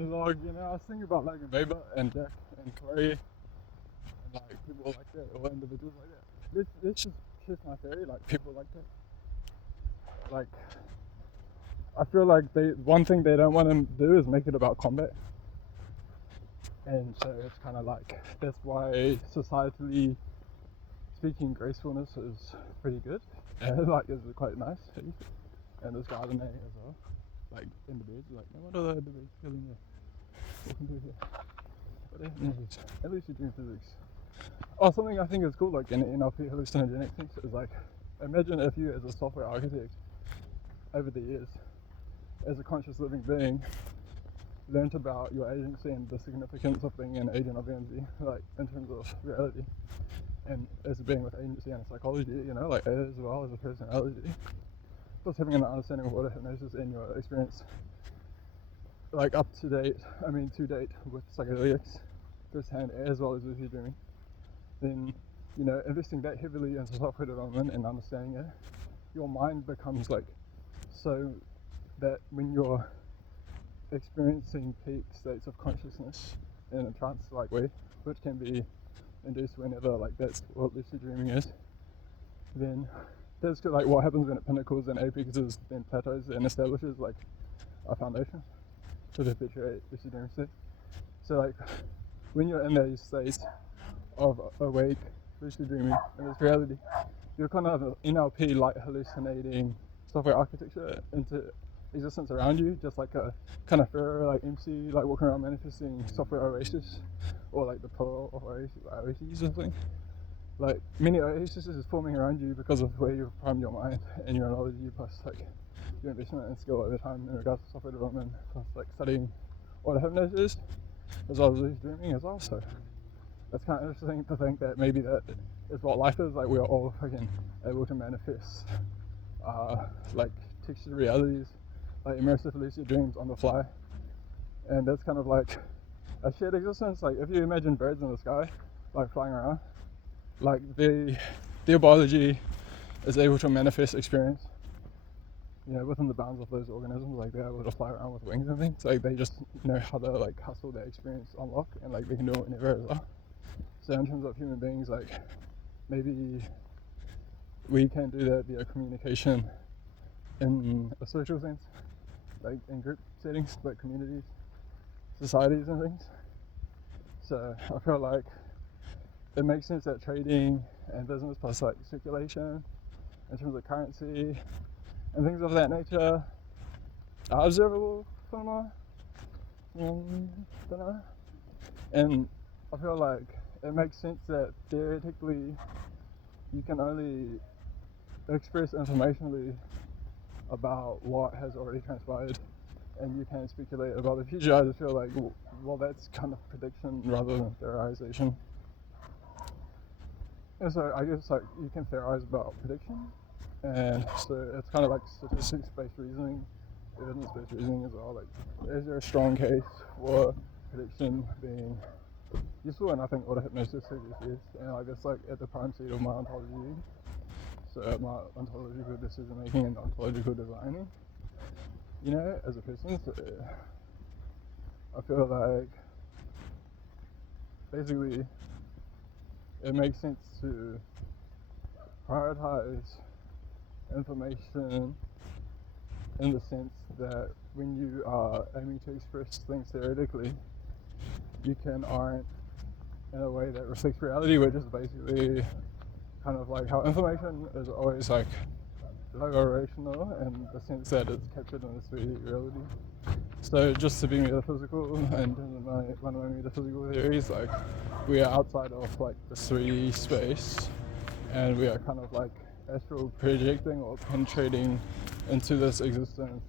monologue, you know, I was thinking about like Weber and Jack and Corey and like people like that, or individuals like that. This is just my theory, like people like that. Like, I feel like one thing they don't want to do is make it about combat. And so it's kind of like, that's why societally speaking, gracefulness is pretty good. And like, it's quite nice. And there's gardening as well. Like, in the beds, like, no wonder the beds killing you. Walking through here. But anyways, at least you're doing physics. Oh, something I think is cool, like in NLP hallucinogenic things, is like, imagine if you as a software architect, over the years, as a conscious living being, learnt about your agency and the significance of being an agent of energy, like in terms of reality, and as a being with agency and psychology, you know, like as well as a personality, plus having an understanding of auto hypnosis in your experience, like to date with psychedelics, firsthand as well as lucid dreaming, then, you know, investing that heavily into software development and understanding it, your mind becomes like, so that when you're experiencing peak states of consciousness in a trance-like way, which can be induced whenever, like that's what lucid dreaming is, then that's like what happens when it pinnacles and apexes, then plateaus and establishes like a foundation to perpetuate lucid dreaming state. So like, when you're in those states of awake lucid dreaming in this reality, you're kind of NLP like hallucinating software architecture into existence around you, just like a kind of Pharaoh, like MC, like walking around manifesting software oasis, or like the pearl of oases or something. Like many oases is forming around you because of where you've primed your mind and your knowledge, plus like your investment and skill over time in regards to software development, plus like studying auto hypnosis as well as lucid dreaming as well. So that's kind of interesting to think that maybe that is what life is, like we are all fucking able to manifest like textured realities, like immersive lucid dreams on the fly. And that's kind of like a shared existence. Like if you imagine birds in the sky, like flying around, like their biology is able to manifest experience, you know, within the bounds of those organisms. Like they're able to fly around with wings and things. Like they just know how to like hustle that experience unlock, and like they can do it whenever as well. So in terms of human beings, like maybe we can do that via communication in a social sense, like in group settings, like communities, societies and things. So I feel like it makes sense that trading and business, plus like circulation in terms of currency and things of that nature, are observable phenomena. And I feel like it makes sense that theoretically you can only express informationally about what has already transpired, and you can speculate about the future. I just feel like, well, that's kind of prediction rather than theorization. And so I guess like you can theorize about prediction, and so it's kind of like statistics-based reasoning, evidence-based reasoning as well. Like, is there a strong case for prediction being useful? And I think auto hypnosis is, and I guess like at the prime seat of my ontology. So my ontological decision making and ontological designing, you know, as a person, so I feel like basically it makes sense to prioritize information in the sense that when you are aiming to express things theoretically, you can orient in a way that reflects reality, which is basically kind of like how information is always like logo-rational in the sense that it's captured in this 3D reality. So just to be metaphysical, and one of my metaphysical theories, like we are outside of like the 3D space, and we are kind of like astral projecting or penetrating into this existence,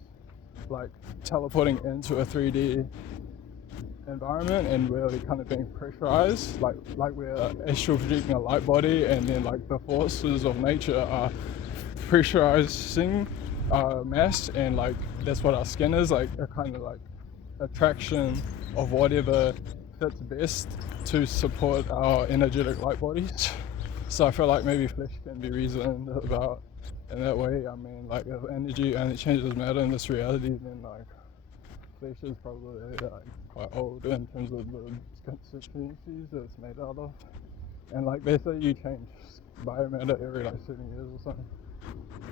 like teleporting into a 3D environment, and we're kind of being pressurized, like we're astral projecting a light body, and then like the forces of nature are pressurizing our mass, and like that's what our skin is, like a kind of like attraction of whatever fits best to support our energetic light bodies. So I feel like maybe flesh can be reasoned about in that way. I mean, like if energy only changes matter in this reality, then like Flash is probably like quite old in terms of the constituencies that it's made out of. And like they say you change biomatter every like 7 years or something.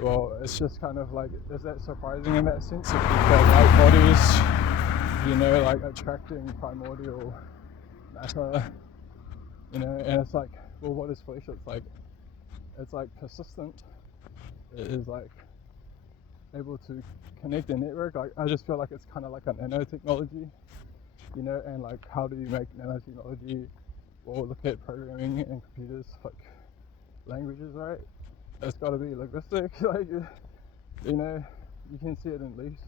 Well, it's just kind of like, is that surprising in that sense? If you've got light bodies, you know, like attracting primordial matter, you know, and it's like, well, what is flesh? It's like persistent. It is like able to connect a network. Like I just feel like it's kind of like a nanotechnology, you know, and like how do you make nanotechnology? Well, look at programming and computers, like languages, right? It's got to be linguistic, like, you know, you can see it in leaves,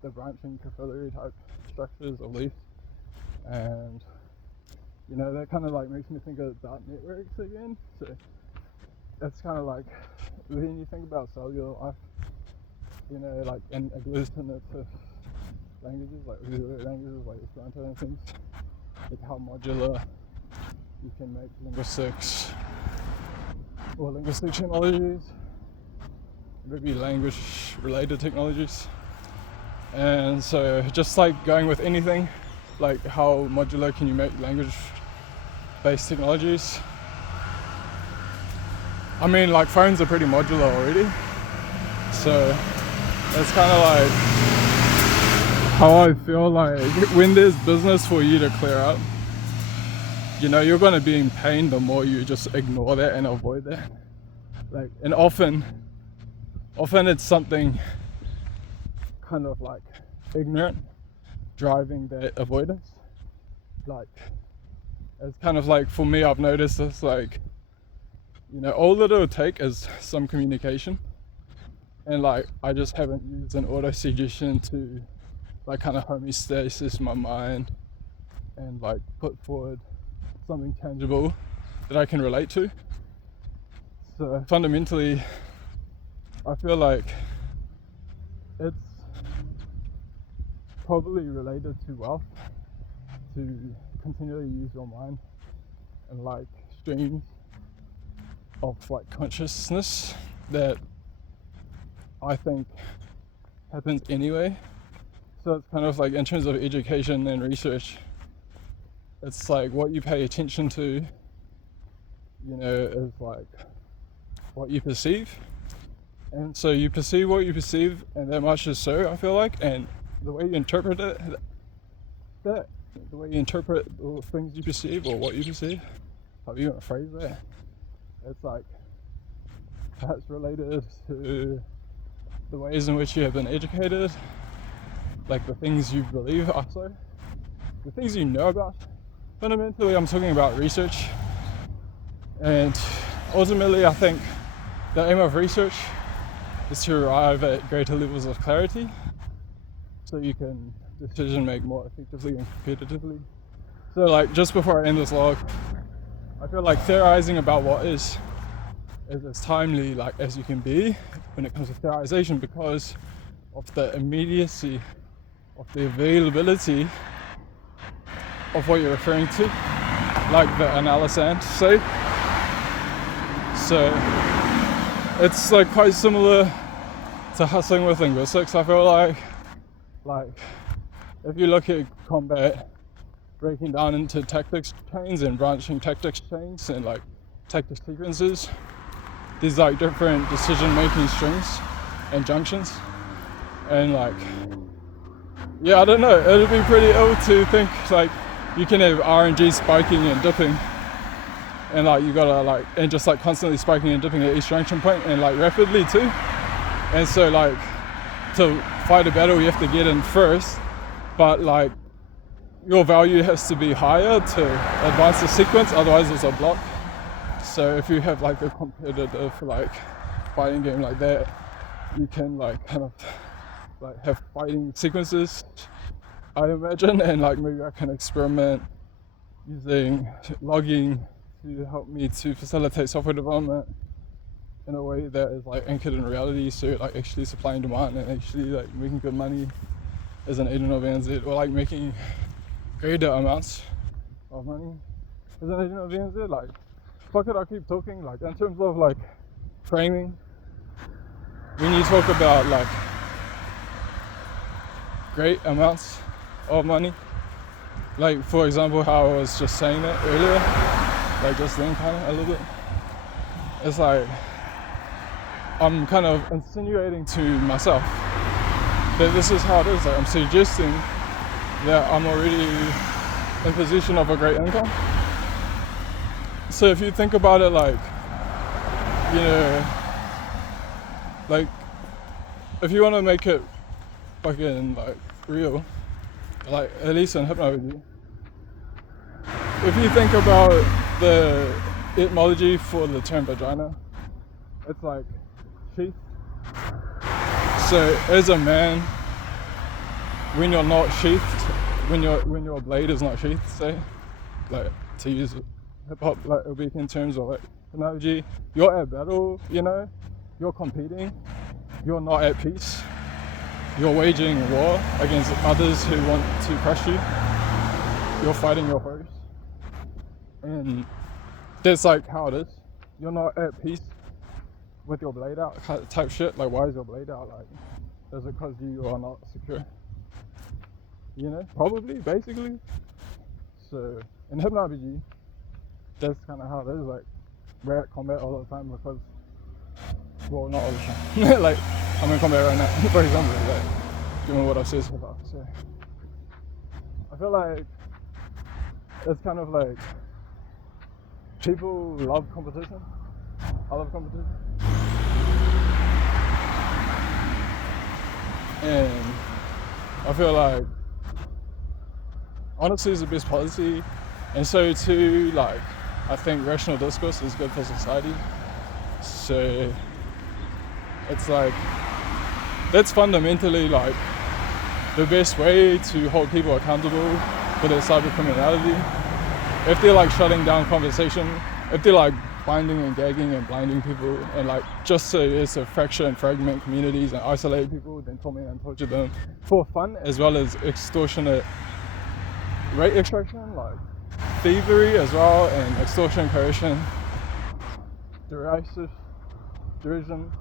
the branching capillary type structures of leaves, and you know, that kind of like makes me think of dot networks again. So it's kind of like when you think about cellular life, you know, like in agglutinative languages, like auxiliary languages like Esperanto and things, like how modular you can make linguistics or linguistic technologies, maybe language related technologies. And so just like going with anything, like how modular can you make language based technologies? I mean, like phones are pretty modular already, so it's kind of like how I feel like when there's business for you to clear up, you know, you're going to be in pain the more you just ignore that and avoid that. Like, and often it's something kind of like ignorant driving that avoidance. Like, it's kind of like, for me, I've noticed this, like, you know, all that it'll take is some communication, and like I just haven't used an auto suggestion to like kind of homeostasis my mind and like put forward something tangible that I can relate to. So fundamentally, I feel like it's probably related to wealth, to continually use your mind and like streams of like consciousness that I think happens anyway. So it's kind of like in terms of education and research, it's like what you pay attention to, you know, is like what you perceive. And so you perceive what you perceive, and that much is so, I feel like, and the way you interpret it, the way you interpret the things you perceive or what you perceive, how you want to phrase that, it's like perhaps related to the ways in which you have been educated, like the things you believe also, the things you know about. Fundamentally, I'm talking about research, and ultimately I think the aim of research is to arrive at greater levels of clarity so you can decision make more effectively and competitively. So like just before I end this log, I feel like theorizing about what is as timely like as you can be when it comes to theorization, because of the immediacy of the availability of what you're referring to, like the analysand say. So it's like quite similar to hustling with linguistics, I feel like if you look at combat breaking down into tactics chains and branching tactics chains and like tactic sequences, there's like different decision making strings and junctions, and like, yeah, I don't know, it'd be pretty ill to think like you can have RNG spiking and dipping, and like you gotta like, and just like constantly spiking and dipping at each junction point and like rapidly too. And so like to fight a battle you have to get in first, but like your value has to be higher to advance the sequence, otherwise it's a block. So if you have like a competitive like fighting game like that, you can like kind of like have fighting sequences, I imagine, and like maybe I can experiment using logging to help me to facilitate software development in a way that is like anchored in reality, so like actually supply and demand and actually like making good money as an agent of ANZ, or like making greater amounts of money as an agent of ANZ. Like, fuck it, I keep talking. Like in terms of like framing, when you talk about like great amounts of money. Like, for example, how I was just saying it earlier, like just then kind of a little bit. It's like, I'm kind of insinuating to myself that this is how it is. Like, I'm suggesting that I'm already in position of a great income. So if you think about it, like, you know, like, if you want to make it fucking, like, real, like, at least in hypnology, if you think about the etymology for the term vagina, it's like sheath. So as a man, when you're not sheathed, when your blade is not sheathed, say, like, to use hip hop like Ubik in terms of like analogy, you're at battle, you know, you're competing, you're not at peace, you're waging war against others who want to crush you, you're fighting your foes. And that's like how it is. You're not at peace with your blade out type shit. Like, why is your blade out? Like, is it because you are not secure? You know, probably, basically. So in hypno-RPG, that's kind of how it is. Like, we're at combat all the time because, well, not all the time. Like, I'm in combat right now, for example, like, doing what I said about. So I feel like it's kind of like, people love competition. I love competition. And I feel like, honestly, it's the best policy. And so too, like, I think rational discourse is good for society. So it's like, that's fundamentally like the best way to hold people accountable for their cyber criminality. If they're like shutting down conversation, if they're like binding and gagging and blinding people and like just so as to fracture and fragment communities and isolate people, then torment and torture them for fun, as well as extortionate rate extraction, like thievery as well, and extortion, coercion, derisive derision,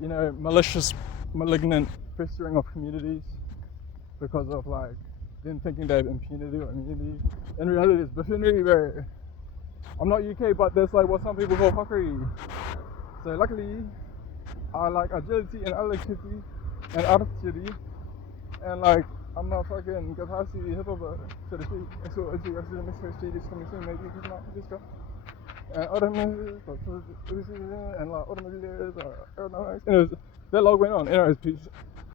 you know, malicious, malignant festering of communities because of like them thinking they have impunity or immunity. In reality, it's buffoonery. Where I'm not UK, but there's like what some people call fuckery. So luckily, I like agility and alacrity and artistry, and like I'm not fucking capacity hip hop to the street. And so it's the next street is coming soon, maybe it's not this guy. And automobiles, and like automobiles, aeronautics, and that log went on. Anyways, peace.